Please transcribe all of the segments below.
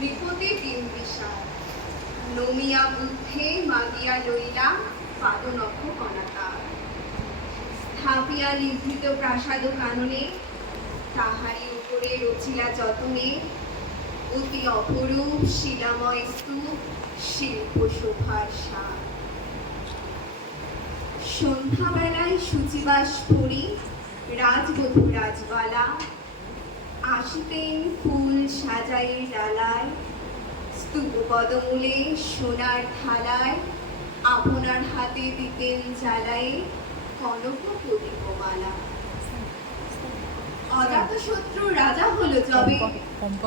নৃপতি বিম্বিসার নমিয়া বুদ্ধে মাগিয়া লইলা পাদনখ কনাকা স্থাপিয়া নিভৃত প্রাসাদ কাননে তাহারি উপরে রচিলা যতনে অতি অপরূপ শিলাময় স্তূপ শিল্প শোভার সার। সন্ধ্যাবেলায় সূচিবাস পড়ি রাজবধূ রাজবালা আসিতেন ফুল সাজাই ডালায় স্তূপ পদমূলে সোনার থালায় আপনার হাতে দিতেন জ্বালায় কনক প্রদীপমালা। অজাতশত্রু রাজা হলো যবে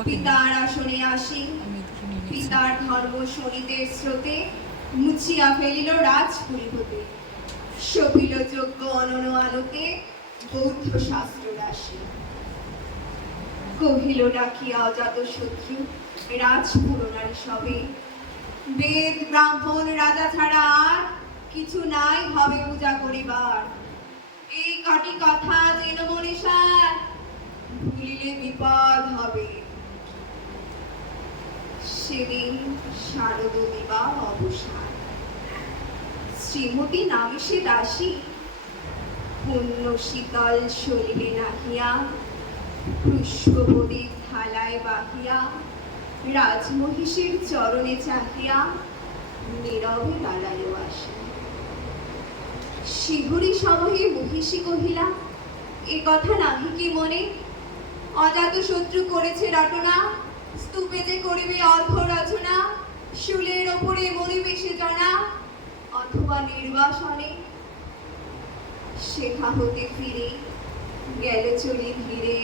পিতার আসনে আসি পিতার ধর্ম শনিদের স্রোতে মুছিয়া ফেলিল রাজপুরী হতে শোভিল যোগ্য অনন আলোতে বৌদ্ধ শাস্ত্র রাশি। কহিল ডাকিয়া অজাতশত্রু রাজপুরনারী সবে বেদ ব্রাহ্মণ রাজা ছাড়া আর কিছু নাই হবে পূজা করিবার। এই কটি কথা যেন মনে সার ভুলিলে বিপদ হবে। সেদিন শারদ বিবাহ অবসান শ্রীমতী নামে সে দাসী পুণ্য শীতল শরীরে নাহিয়া পুষ্পবদীর থালায় বাহিয়া রাজমহিষীর চরণে চাহিয়া নীরবে দাঁড়ালো আসে। শিহরি সমহে মহিষী কহিলা এ কথা নাহি কি মনে অজাতশত্রু করেছে রটনা স্তূপে যে করিবে অর্ঘ রচনা শুলের ওপরে মরিবে সে জানা অথবা নির্বাসনে। সেথা হতে ফিরে গেল চলি ধীরে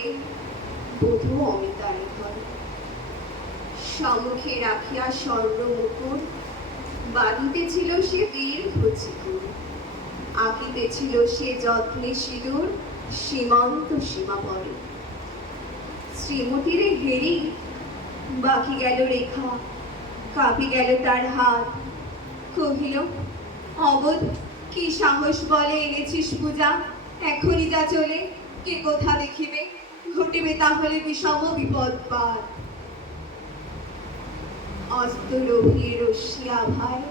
বধূ অমিতার ঘরে সম্মুখে রাখিয়া স্বর্ণ মুকুট বাঁধিতেছিল সে দীর্ঘ চিকুর আঁকিতেছিল সে যত্নে সিঁদুর সীমান্ত সীমা পরে। শ্রীমতীরে হেরি বাকি গেল রেখা কাঁপি গেল তার হাত কহিল অবোধ কি সাহস বলে এনেছিস পূজা এখনই যা চলে কে কোথা দেখিবে ঘটিবে তাহলে বিষম বিপদবাদ। অস্তলোভীর রশ্মি আভায়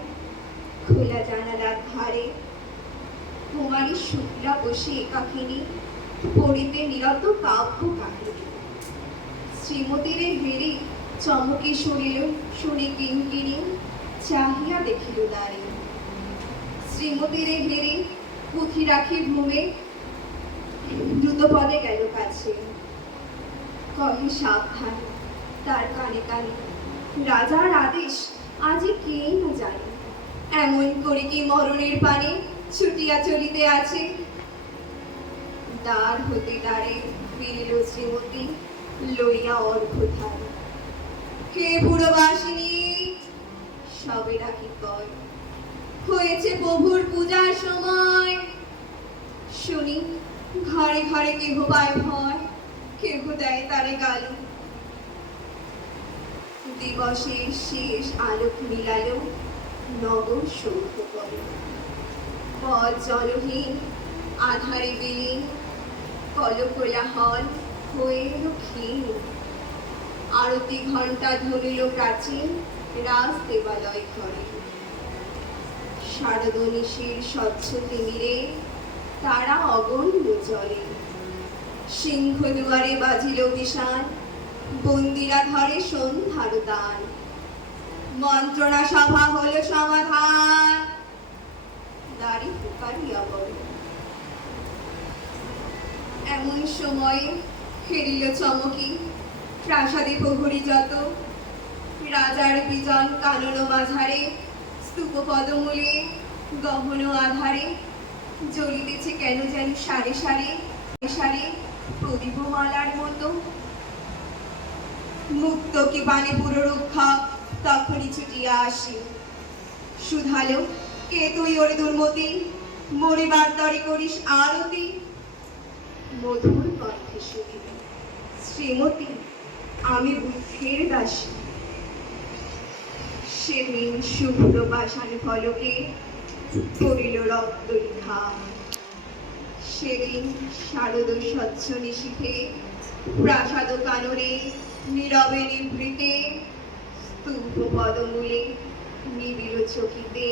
খোলা জানালার ধারে কুমারী শুক্লা বসে একাকিনী পড়িতে নিরত কাব্য কাহিনী। শ্রীমতীরে হেরি চমকে শুনিল শুনে কিঙ্কিনী চাহিয়া দেখিল দাঁড়ি। শ্রীমতীরে হেরি পুঁথি রাখি ভূমে দ্রুত পদে গেল কাছে কহে সাবধান তার কানে কানে রাজার আদেশ আজি কে না জানে এমন করে কি মরণের পানে ছুটিয়া চলিতে আছে। দ্বার হতে দ্বারে ফিরিল শ্রীমতী লইয়া অর্ঘ্যধার কে পুরবাসিনী সবে ডাকি কয় হয়েছে প্রভুর পূজার সময়। শুনি ঘরে ঘরে কেহ পায় ভয় কেহ দেয় তারে গালি। দিবসের শেষ আলোক মিলালো নগর সৌধ করে পথ জলহীন আধারে বিলীন কলকোলাহল হয়ে এলো ক্ষীণ। আরতি ঘণ্টা ধরিল প্রাচীন রাজ দেবালয় ঘরে শারদনিশীর স্বচ্ছ তিমিরে তারা অগণ্য জলে। সিংহ দুয়ারে বাজিল বিশাল বন্দিরা ধরে সন্ধ্যার দান মন্ত্রণা সভা হল সমাধান দাড়ি পুকারিয়া বলে। এমন সময়ে ফেরিল চমকি প্রাসাদে প্রহরী যত রাজার বিজন কানন মাঝারে স্তূপ পদমূলে গহন আধারে জ্বলিতেছে কেন যেন সারে সারে সারে প্রদীপমালার মতো। মুক্ত কি বানে পুররক্ষা তখনই ছুটিয়া আসি শুধালো কে তুই ওরে দুর্মতি মরিবার তরে করিস আরতি। মধুর কণ্ঠে শুনিল শ্রীমতী আমি বুদ্ধের দাসী। সেদিন শুভ্র পাষাণ ফলকে করিল রক্ত লিখা সেদিন শারদ স্বচ্ছ নিশীথে প্রাসাদ কাননে নীরবে নিভৃতে পদমূলে নিবিড় চকিতে